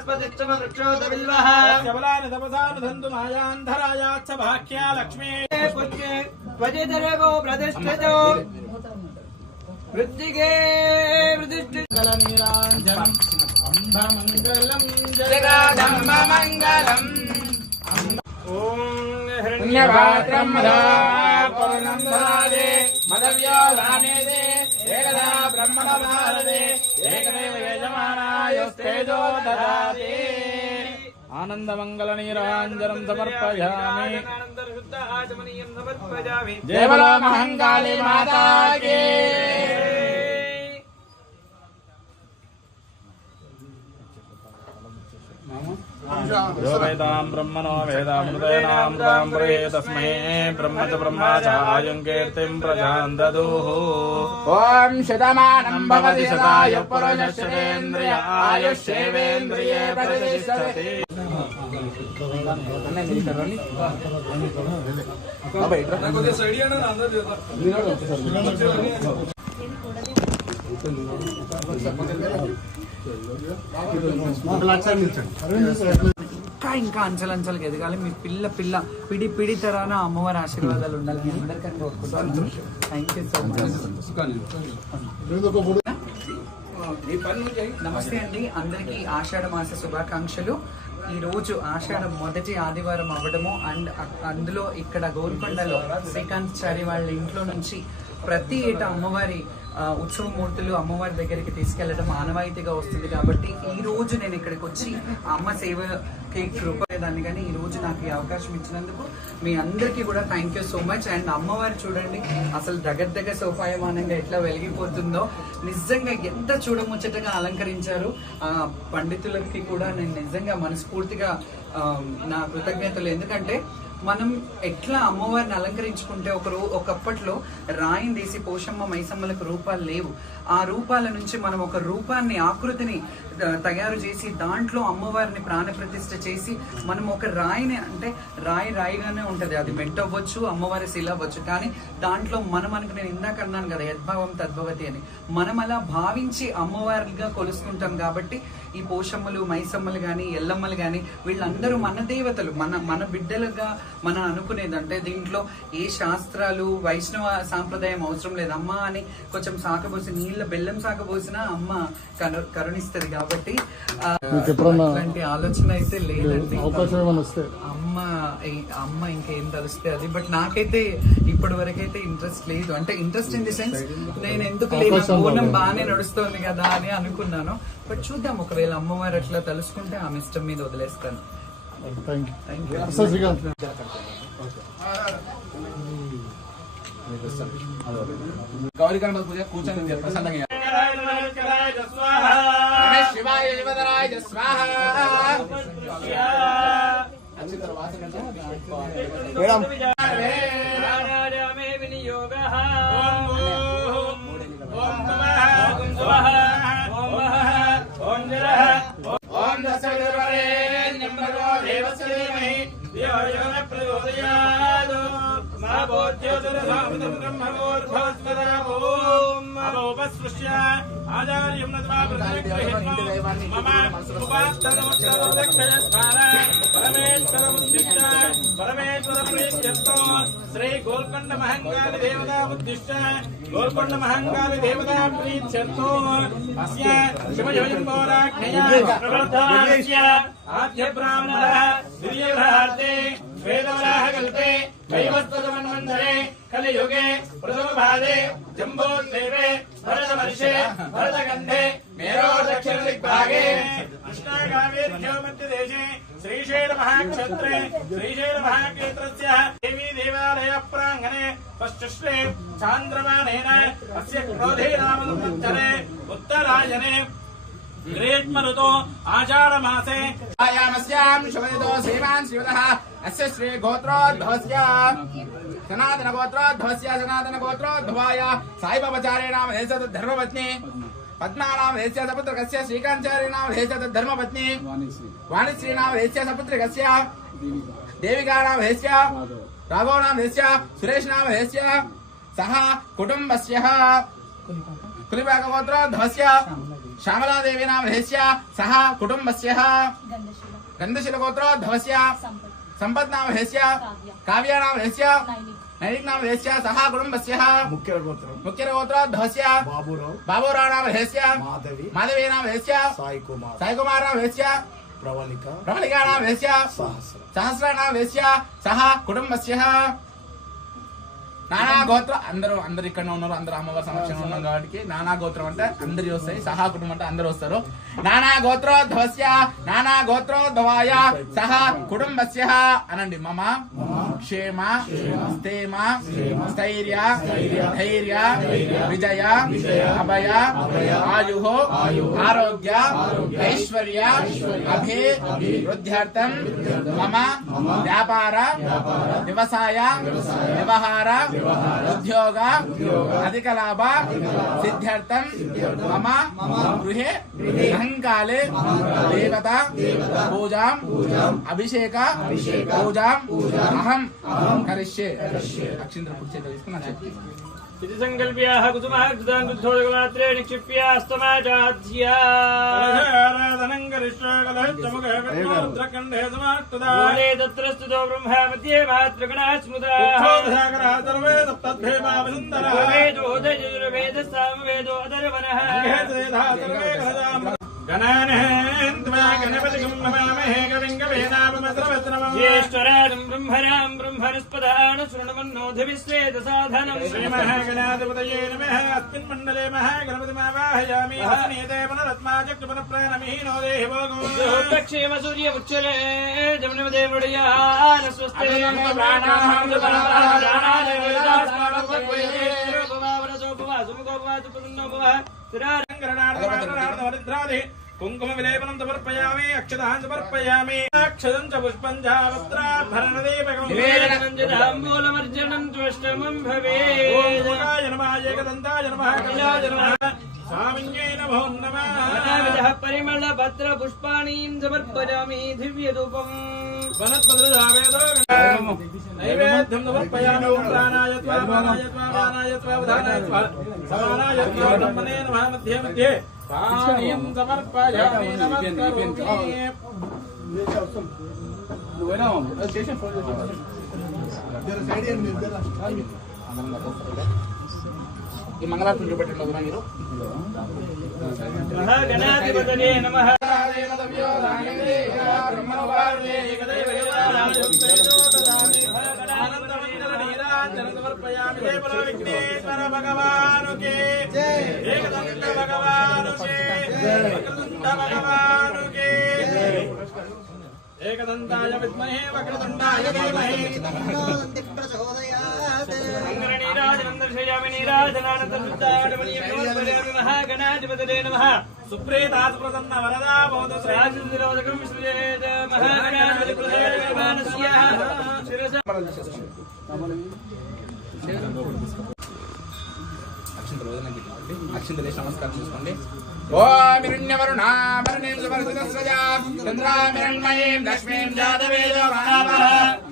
वनस्पतिच्चमवृक्षोदविल्वः शबलानि तपसानुधन्तु मायान्धरायाच्च भाख्या लक्ष्मी पुज्ये त्वजितरेवो प्रतिष्ठितो वृद्धिगे वृद्धिष्ठितलनीराञ्जनम् अम्बमङ्गलम् जगदम्बमङ्गलम् पुण्यपात्रम् मदापरनन्दनादे मदव्योदानेदे एकदा ब्रह्मणभारते एकमेव यजमानायस्तेजो ददाति आनन्दमङ्गलनीराञ्जनं समर्पयामि जय बोलो महङ्काली माता की यो वेदां ब्रह्मणो वेदामृतेनामृतां प्रे तस्मै ब्रह्म च ब्रह्माचार्यं कीर्तिं प्रजां ददुः ॐ शतमानं भवति शताय पुरुषश्रेन्द्रिय आयुष्येवेन्द्रिये प्रतिष्ठति ఇంకా అంచలంచలకి ఎదగాలి మీ పిల్ల పిడి పిడి తరాన అమ్మవారి ఆశీర్వాదాలు ఉండాలి మీ అందరికీ కోరుకుంటాను. Thank you so much. నమస్తే అండి, అందరికీ ఆషాఢ మాస శుభాకాంక్షలు. ఈ రోజు ఆషాఢ మొదటి ఆదివారం అవ్వడము అండ్ అందులో ఇక్కడ గోల్కొండలో శ్రీకాంత్ చారి వాళ్ళ ఇంట్లో నుంచి ప్రతి ఏటా అమ్మవారి ఉత్సవమూర్తులు అమ్మవారి దగ్గరికి తీసుకెళ్లడం ఆనవాయితీగా వస్తుంది. కాబట్టి ఈ రోజు నేను ఇక్కడికి వచ్చి అమ్మ సేవకి కృపలేదాన్ని, కానీ ఈ రోజు నాకు ఈ అవకాశం ఇచ్చినందుకు మీ అందరికీ కూడా thank you so much. And అమ్మవారు చూడండి అసలు దగ్గర సోపాయమానంగా ఎట్లా వెలిగిపోతుందో, నిజంగా ఎంత చూడముచ్చటగా అలంకరించారు. పండితులకి కూడా నేను నిజంగా మనస్ఫూర్తిగా నా కృతజ్ఞతలు. ఎందుకంటే మనం ఎట్లా అమ్మవారిని అలంకరించుకుంటే ఒకప్పట్లో రాయిని తీసి పోషమ్మ మైసమ్మలకు రూపాలు లేవు, ఆ రూపాల నుంచి మనం ఒక రూపాన్ని ఆకృతిని తయారు చేసి దాంట్లో అమ్మవారిని ప్రాణప్రతిష్ఠ చేసి మనం ఒక రాయిని, అంటే రాయిగానే ఉంటది, అది మెట్టు అవ్వచ్చు అమ్మవారి శిల అవ్వచ్చు, కానీ దాంట్లో మనకు నేను ఇందాక అన్నాను కదా యద్భావం తద్భవతి అని, మనం అలా భావించి అమ్మవారిగా కొలుసుకుంటాం. కాబట్టి ఈ పోషమ్మలు మైసమ్మలు కానీ ఎల్లమ్మలు కానీ వీళ్ళందరూ మన దేవతలు, మన బిడ్డలుగా మనం అనుకునేది. అంటే దీంట్లో ఏ శాస్త్రాలు వైష్ణవ సాంప్రదాయం అవసరం లేదు. అమ్మ అని కొంచెం సాకబోసి నీళ్ళ బెల్లం సాకబోసినా అమ్మ కరుణిస్తుంది. కాబట్టి అలాంటి ఆలోచన అయితే లేదండి. అమ్మ ఇంకేం తలుస్తే అది, బట్ నాకైతే ఇప్పటి వరకు అయితే ఇంట్రెస్ట్ లేదు. అంటే ఇంట్రెస్ట్ ఇన్ ది సెన్స్ నేను ఎందుకు లేదు, పూర్ణం బాగానే నడుస్తోంది కదా అని అనుకున్నాను. బట్ చూద్దాం, ఒకవేళ అమ్మవారు అట్లా తలుసుకుంటే ఆమె ఇష్టం మీద వదిలేస్తాను. గౌరీ గణపతి పూజ కూర్చొని ప్రసన్నంగా శివాయ శివధరాయ స్వాహా. శ్రీ గోల్కొండ మహంకాళి దేవతా ఉద్దిష్ట గోల్కొండ మహంకాళి దేవతా ప్రీత్యర్థో అస్య శివయోజంబోరాఖ్యయా ప్రవర్ధమానస్య ఆద్య బ్రాహ్మణః ద్వితీయభారతే వేదవరాహ కల్పే కైవస్వతమన్వంతరే కలియుగే ప్రథమభాదే జంబోద్దేవే భరతవర్షే భరతగంధే మేరో దక్షిణ దిగ్భాగే కృష్ణాగావేర్ఘ్యో మధ్యదేశే శ్రీశైల మహాక్షేత్రే శ్రీశైల మహాక్షేత్రస్య దేవీ దేవాలయ ప్రాంగణే పశ్చుశ్రే చాంద్రమానేన అస్య క్రోధే నామ సంవత్సరే ఉత్తరాయణే గ్రీష్మఋతో ఆషాఢమాసే ఆయామస్యాం శుభదితో శ్రీమాన్ శివదః అస్య శ్రీ గోత్రోద్భవస్య సనాతన గోత్రోద్భవస్య సనాతన గోత్రోద్భవాయ సాయిబాబాచార్య నామ దేశ ధర్మపత్ని పద్మానామ దేశ సపుత్రకస్య శ్రీకాంచార్య నామ దేశ ధర్మపత్ని వాణిశ్రీ నామ దేశ సపుత్రకస్య దేవికా నామ దేశ రాఘవ నామ దేశ సురేష్ నామ దేశ సహ కుటుంబస్య కులిపాక గోత్రోద్భవస్య श्यामलादेवी नाम रहस्य सह कुटुंबस्य गंधशीलगोत्रोद्भवस्य संपत् नाम रहस्य काव्या नाम रहस्य नैनिक नाम रहस्य सह कुटुंबस्य मुख्यगोत्रोद्भवस्य बाबूराव नाम रहस्य माधवी नाम रहस्य साई कुमार नाम रहस्य प्रवलिका नाम रहस्य सहस्र नाम रहस्य सह कुटुंबस्य నానా గోత్ర అందరూ ఇక్కడ ఉన్నారు, అందరూ అమ్మవారి సమక్షంలో ఉన్నాం కాబట్టి నానా గోత్రం అంటే అందరి వస్తాయి, సహా కుటుంబం అంటే అందరూ వస్తారు. నానా గోత్రోద్భవస్య నానా గోత్రోద్భవాయ సహ కుటుంబస్య అనండి. మమ క్షేమ స్థేమ స్థైర్య ధైర్య విజయ అభయ ఆయు ఆరోగ్య ఐశ్వర్య అభివృద్ధ్యర్థం మమ వ్యాపార వ్యవసాయ వ్యవహార ఉద్యోగ అధిక లాభ సిద్ధ్యర్థం మమ గృహే అహంకాలే దేవత పూజాం అభిషేక పూజాం అహం కరిష్యే. అక్షింతలు పుడిచేత తీసుకున్నా इति संकल्प्याः कुसुमाग्धान् दुग्धोदकमात्रे निक्षिप्यास्तमाचाध्या आराधनं करिष्ये कलहच्चमुखे रुद्रकण्ठे समाष्टदा मूले तत्र स्थितो ब्रह्मा मध्ये मात्रगणाः स्मृताः उत्थोदशाकरः सर्वे सप्तद्भेमावसुन्दरः वेदो दयजुर्वेदस्सामवेदो अदर्वनः वेदः सर्वे कलदाम् गणपतिं नमामहे कविं कवीनामस्रवस्त्रमं ज्येष्ठराजं ब्रह्मणां ब्रह्मणस्पदानुसृण्वन्नोधिविश्वेदसाधनं श्रीमहागणाधिपतये नमः. अस्मिन् मण्डले महागणपतिमावाहयामि हसनीते पुनरत्माचक्रपुनप्राणमिहीनो देहि भोगो दक्षेम सूर्यमुच्चरे जमुनदेवडयान स्वस्ते कुंकुम विलेपनं समर्पयामि अक्षतां समर्पयामि अक्षतं च पुष्पं च वस्त्राभरणदीपकं निवेदनं च ताम्बूलमर्जनं त्वष्टमं भवेत्. ओम भोगाय नमः एकदन्ताय नमः कपिलाय नमः स्वामिन्यै नमो नमः. नानाविधः परिमलपत्र पुष्पाणीं समर्पयामि दिव्यधूपं वनस्पतिजावेदो नैवेद्यं समर्पयामि. ओम प्राणाय त्वा प्राणाय त्वा प्राणाय त्वा उदानाय त्वा समानाय त्वा ब्रह्मणे नमः. मध्ये मध्ये पानीं समर्पयामि नमस्करोमि. ఈ మంగళారతులు చూపెట్టండి మీరు. మహాగణాధిపతయే నమః. విఘ్నేశ్వర భగవానుకే ఏకదంత భగవానుకే వక్రతుండ భగవానుకే ఏకదంతాయ విద్మహే వక్రతుండాయ ధీమహి నీరాజనందర్శయామి నీరాజనానందరుద్ధాడమణీయమోత్పర్యామి. మహాగణాధిపతయే నమః. సుప్రీతాస్ ప్రసన్న వరదా భవతు శ్రీరాజనిరోధకం విశ్వజేత మహాగణాధిపతి ప్రసన్నస్య శిరస అక్షింతలు నమస్కారం చేసుకోండి. ఓం హిరణ్యవరుణామరణీం సువర్ధనస్రజా చంద్రామిరణ్మయీం లక్ష్మీం జాతవేదో మహామహ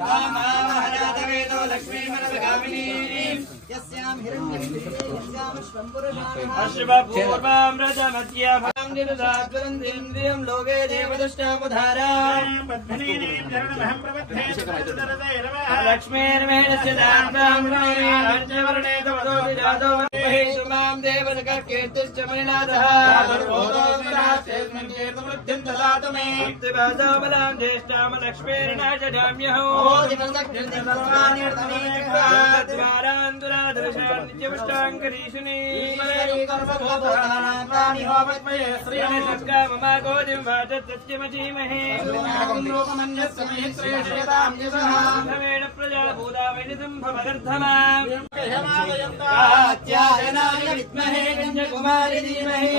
తామామహరాతవేదో లక్ష్మీమనసగామినీం యస్యాం హిరణ్యస్యాం అశ్వపూర్వాం రజమత్యాభాం నిరుదాద్వరందేంద్రియం లోకే దేవదష్టాముధారాం పద్మనీం చరణమహం ప్రవద్ధే లక్ష్మీర్మేణస్య దాతాం రాజ్యవర్ణే తమదో విజాతో మహేషు మాం దేవదక కీర్తిశ్చ మణినాథః భక్తిభాసోబలాం జ్యేష్ఠాం లక్ష్మీర్నాజామ్యహో ద్వారాంతురాదర్శాన్ నిత్యపుష్టాంకరీషుని మమాకోదిం వాచత్యమచీమహే ధమేణ ప్రజాభూతావైనితం భవగర్ధమాం కాత్యాయనాయ విద్మహే కన్యకుమారి ధీమహి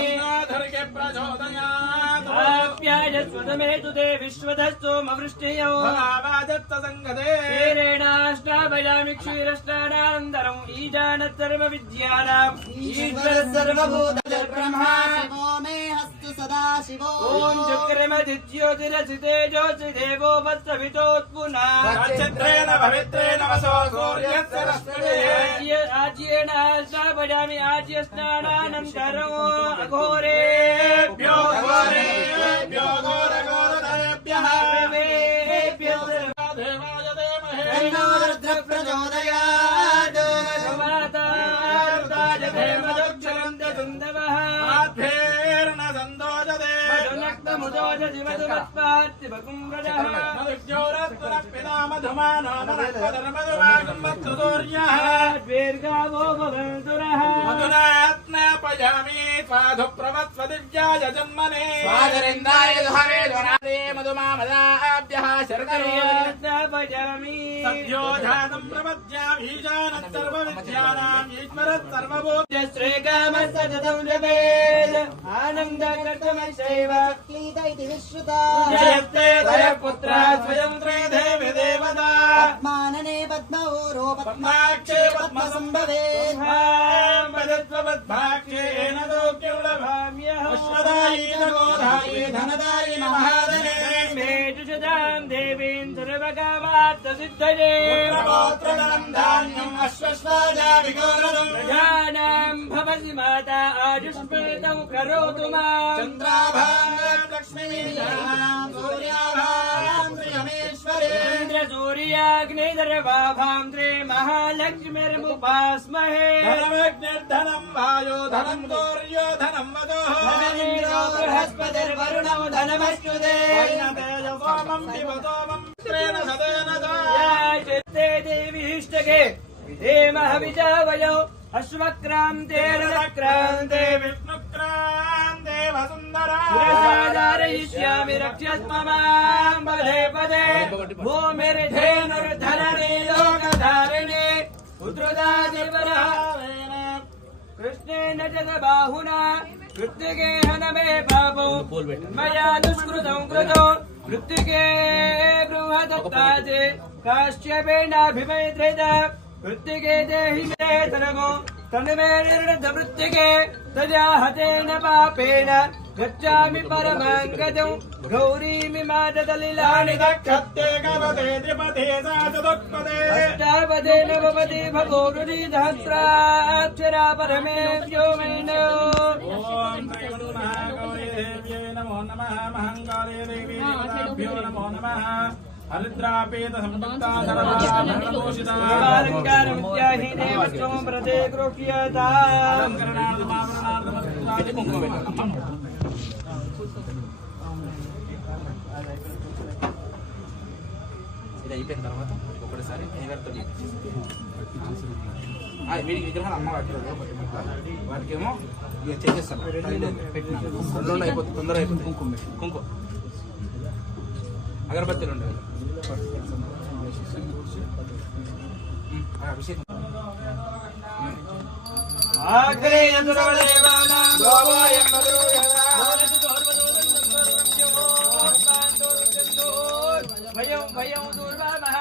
ఆప్యాయస్వతమేతు తే విశ్వదస్తోమవృష్టియో క్షీరేణాష్టాభయామి క్షీరష్టానానందరం ఈజానత్ సర్వ విద్యానాం ఈశ్వర సర్వభూత బ్రహ్మా శివో మే హస్తు सदाशिवो ఓం శుక్రమధిజ్యోతిరసితేజోసి దేవో వత్సవితోత్పునా నక్షత్రేణ పవిత్రేణ వసో సూర్యస్య రశ్మిభిః ఆజ్యేన స్నాపయామి ఆజ్య స్నానానంతరం అఘోరేభ్యో ఘోరేభ్యో ఘోరఘోరధరేభ్యః దేవాయ ధీమహి तन्नो रुद्रः प्रचोदयात् ఆధ్వేర్న సందోజదే మధునాత్మయామి స్వాధు ప్రవత్స్వదివ్యాయ జన్మనే స్వాదరిందాయ ధ్వనే ధ్వనాదే మధుమామదాభ్యః శరదరోపయామి సద్యోజాతం ప్రపద్యామీశానత్ సర్వవిద్యానాం ఈశ్వరత్ సర్వభూత శ్రీకామస్తదం జపేద్ ఆనందకృతమైవ क्लीद इति विश्रुता జయతే దయపుత్ర స్వయం త్రిదేవి దేవతా पद्मानने पद्मऊरो పద్మాక్షే పద్మసంభవే పద్మపద్మాక్షేణ పుష్పదాయీ గోదాయీ ధనదాయీ మహాదనే మేషుషదాం దేవీం సర్వకామార్థ సిద్ధయే పుత్రపౌత్రధనం ధాన్యం అశ్వశ్వాజా విగోరదం ప్రజానాం భవసి మాతా ఆయుష్మృతం కరోతు మాం చంద్రాభాం లక్ష్మీనాం సూర్యాభాం శ్రియమేశ్వరే ఇంద్ర సూర్యాగ్నిధర్వాభాం త్రే మహాలక్ష్మిర్ముపాస్మహే ధనమగ్నిర్ధనం వాయో ధనం దౌర్యో ధనం వదో ధనమింద్రో బృహస్పతిర్వరుణో ధనమశ్చుదే సోమం దివసోమం త్రేణ సదేన చిత్తే దేవిష్టకే దేమహవిజావయో అశ్వక్రాంతేరక్రాంతే విష్ణుక్రాంతే వసుందరా శిరసాధారయిష్యామి రక్ష్యస్మమాం పదే పదే భూమిర్ధేనుర్ధరణే లోకధారిణే పుత్రుదాదివరహారేణ కృష్ణేన చ బాహునా కృత్తికే హనమే పాపో మయా దుష్కృతం కృతో కృత్తికే బృహదత్తాజే కాశ్యపేనాభిమైత్రేత కృత్తికే దేహి మే ధనమో తన్మే నిర్ణతవృత్తికే తజాహతేన పాపేన గచ్చామి పరమాంగజం గౌరీమి మాతదలిలాని దక్షత్తే గవతే త్రిపదే సాధుపదే అష్టాపదే నవపదే భగోరుది సహస్రాక్షరా పరమే వ్యోమేన ఓం శ్రీ మహాగౌరీ దేవ్యై నమో నమః మహంకాళీ దేవీ దేవతాభ్యో నమో నమః హరిద్రాపేత సంపత్తా సర్వాభరణభూషితా అలంకారమిత్యాహి దేవస్వం ప్రతే గృహ్యతా అలంకరణార్థమాభరణార్థమస్యాది కుంకుమ పెట్టు. ఇది అయిపోయిన తర్వాత ఒకటిసారి అయ్యగారితో వీడికి విగ్రహాలు అమ్మ వాటికేమో ఇక చేసేస్తాను రెండు అయిపోతుంది తొందర అయిపోతుంది కుంకుమ అగరబత్తీలు ఉండవు అభిషేకం భయం భయం దుర్వామః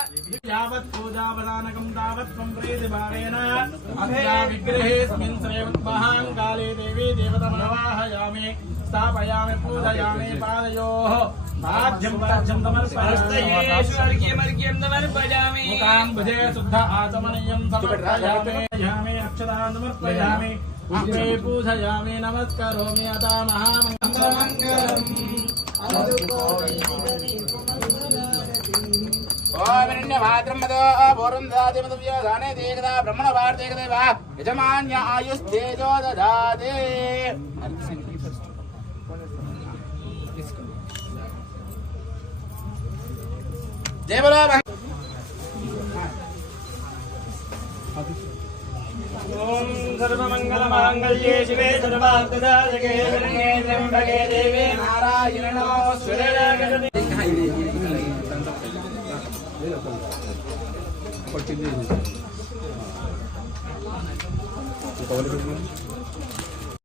యావత్ పూజావదానకం తావత్ సంప్రీతి భావేన అభయా విగ్రహేస్మిన్ శ్రేవత్మహాంకాళే దేవీ దేవతమావాహయామి స్థాపయామి పూజయామి పాదయోః పాద్యం పాద్యం హస్తయేష్వర్గ్యమర్గ్యం సమర్పయామి ముఖాంబుజే శుద్ధ ఆచమనీయం సమర్పయామి అక్షతాన్ సమర్పయామి పుష్పే పూజయామి నమస్కరోమి అతా మహామంగళం ఓమిరణ్యభాద్రమదో పూర్వందాదిమదవ్యో దానే దేగదా బ్రహ్మణ భారతేగదేవ యజమాన్య ఆయుస్తేజో దదాతే జయబలో ఓం సర్వమంగళమాంగళ్యే శివే సర్వార్థదాయకే శరణ్యే త్ర్యంబకే దేవే నారాయణ నమోస్తుతే